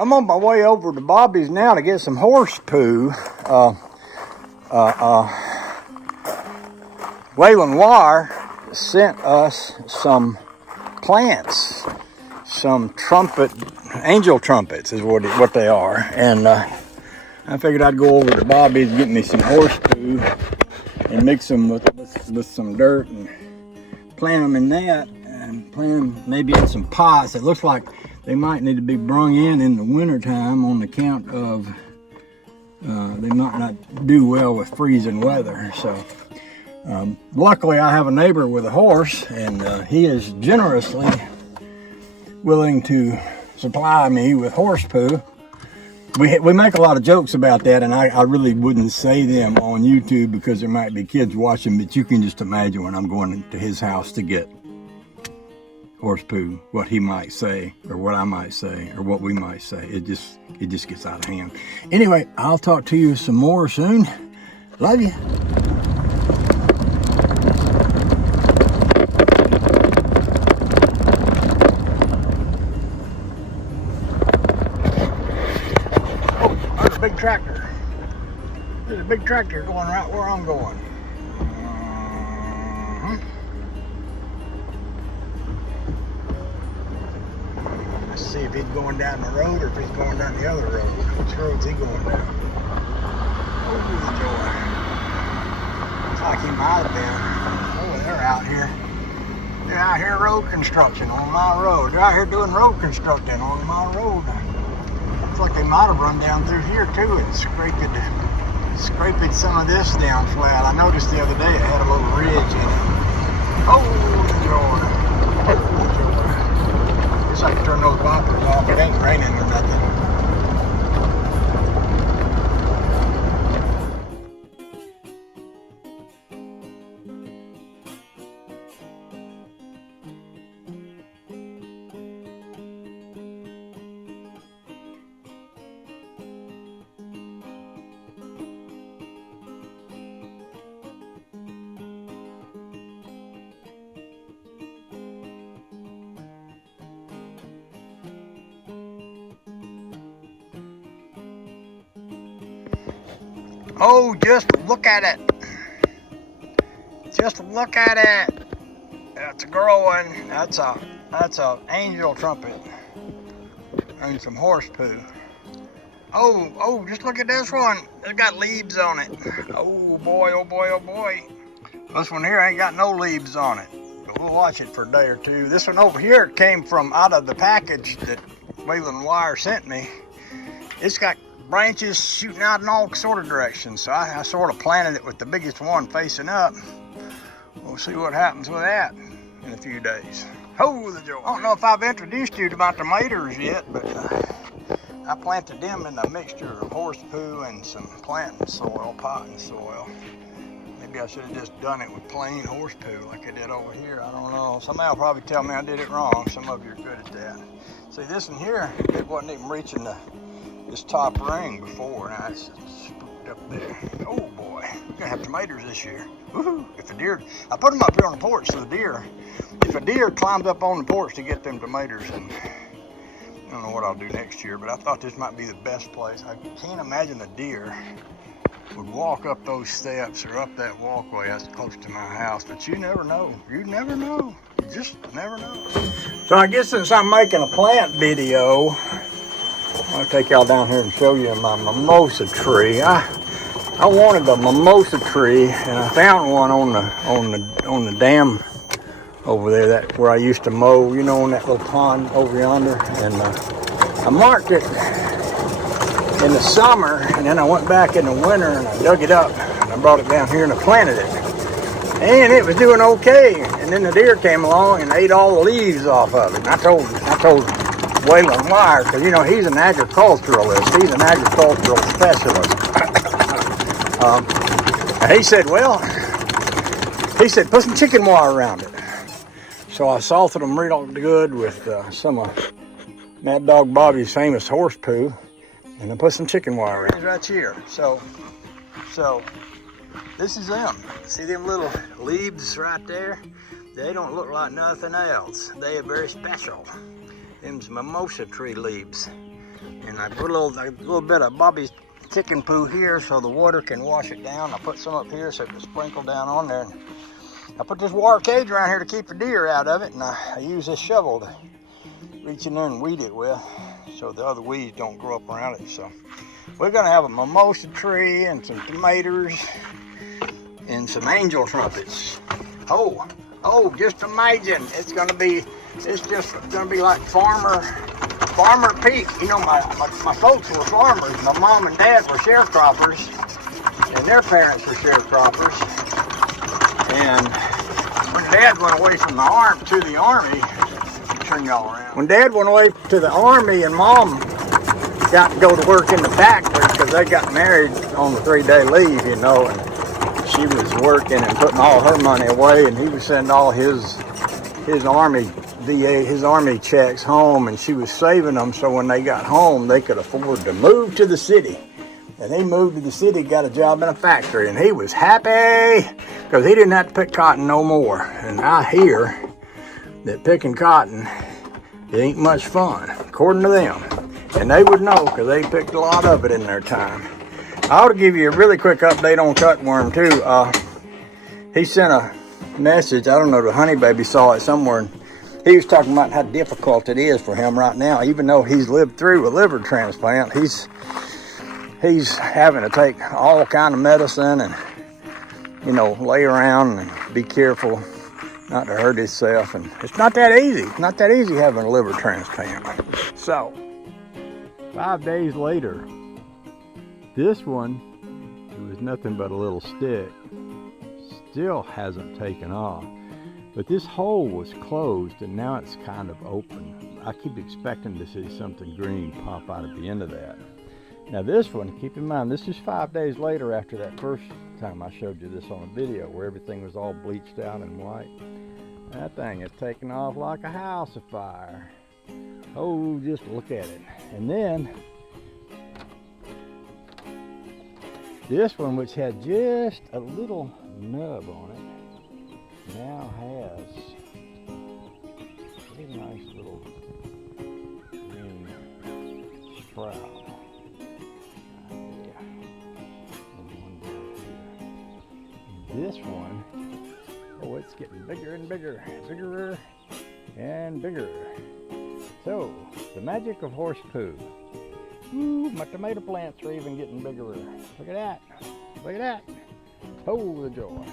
I'm on my way over to Bobby's now to get some horse poo. Waylon Wire sent us some plants, some angel trumpets is what they are. And I figured I'd go over to Bobby's, get me some horse poo and mix them with some dirt and plant them in that, and plant them maybe in some pots. It looks like they might need to be brung in the wintertime on account of they might not do well with freezing weather. So luckily I have a neighbor with a horse, and he is generously willing to supply me with horse poo. We make a lot of jokes about that, and I really wouldn't say them on YouTube because there might be kids watching, but you can just imagine when I'm going to his house to get horse poo, what he might say, or what I might say, or what we might say. It just gets out of hand. Anyway, I'll talk to you some more soon. Love you. Oh, there's a big tractor. There's a big tractor going right where I'm going. See if he's going down the road or if he's going down the other road. Which road's he going down? Oh, joy. Looks like he might have been. Oh, they're out here. They're out here road construction on my road. They're out here doing road constructing on my road. Looks like they might have run down through here too and scraped some of this down flat. I noticed the other day it had a little ridge in it. Oh, joy. Oh, joy. I can turn those bumpers off. It ain't raining or nothing. Oh, just look at it. Just look at it. That's a growing. That's a angel trumpet. And some horse poo. Oh, just look at this one. It's got leaves on it. Oh boy, oh boy, oh boy. This one here ain't got no leaves on it. But we'll watch it for a day or two. This one over here came from out of the package that Waylon Wire sent me. It's got branches shooting out in all sort of directions, so I sort of planted it with the biggest one facing up. We'll see what happens with that in a few days. Oh, the joy. I don't know if I've introduced you to my tomatoes yet, but I planted them in a mixture of horse poo and some planting soil, potting soil. Maybe I should have just done it with plain horse poo like I did over here. I don't know. Somebody will probably tell me I did it wrong. Some of you are good at that. See, this one here, it wasn't even reaching this top ring before. Now it's spooked up there. Oh boy, we're gonna have tomatoes this year. Woohoo! If a deer, I put them up here on the porch so if a deer climbs up on the porch to get them tomatoes, and I don't know what I'll do next year, but I thought this might be the best place. I can't imagine a deer would walk up those steps or up that walkway that's close to my house, but you never know. You never know. You just never know. So I guess since I'm making a plant video, I'll take y'all down here and show you my mimosa tree. I wanted a mimosa tree, and I found one on the dam over there, that where I used to mow, you know, on that little pond over yonder. And I marked it in the summer, and then I went back in the winter and I dug it up and I brought it down here and I planted it. And it was doing okay. And then the deer came along and ate all the leaves off of it. And I told Waylon Wire, because you know he's an agriculturalist, he's an agricultural specialist. And he said, put some chicken wire around it. So I salted them real good with some of Mad Dog Bobby's famous horse poo, and I put some chicken wire around it. Right here. So this is them. See them little leaves right there? They don't look like nothing else. They are very special. Them's mimosa tree leaves. And I put a little bit of Bobby's chicken poo here so the water can wash it down. I put some up here so it can sprinkle down on there. I put this wire cage around here to keep the deer out of it, and I use this shovel to reach in there and weed it with so the other weeds don't grow up around it. So we're gonna have a mimosa tree and some tomatoes and some angel trumpets. Oh, just imagine, it's just gonna be like farmer peak. You know, my folks were farmers. My mom and dad were sharecroppers, and their parents were sharecroppers. And when Dad went away from the army, turn y'all around. When Dad went away to the army and Mom got to go to work in the factory because they got married on the 3-day leave, you know, and she was working and putting all her money away, and he was sending all his army checks home, and she was saving them so when they got home they could afford to move to the city. And he moved to the city, got a job in a factory, and he was happy because he didn't have to pick cotton no more. And I hear that picking cotton, it ain't much fun, according to them. And they would know because they picked a lot of it in their time. I ought to give you a really quick update on cutworm too. He sent a message, I don't know, the honey baby saw it somewhere, and he was talking about how difficult it is for him right now. Even though he's lived through a liver transplant, he's having to take all kind of medicine and, you know, lay around and be careful not to hurt himself. And it's not that easy. It's not that easy having a liver transplant. So, 5 days later, this one, it was nothing but a little stick, still hasn't taken off. But this hole was closed and now it's kind of open. I keep expecting to see something green pop out at the end of that. Now this one, keep in mind, this is 5 days later after that first time I showed you this on a video where everything was all bleached out and white. That thing is taking off like a house afire. Oh, just look at it. And then this one, which had just a little nub on it, now has a nice little green sprout. This one, oh, it's getting bigger and bigger, bigger and bigger. So, the magic of horse poo. Ooh, my tomato plants are even getting bigger. Look at that. Look at that. Oh, the joy.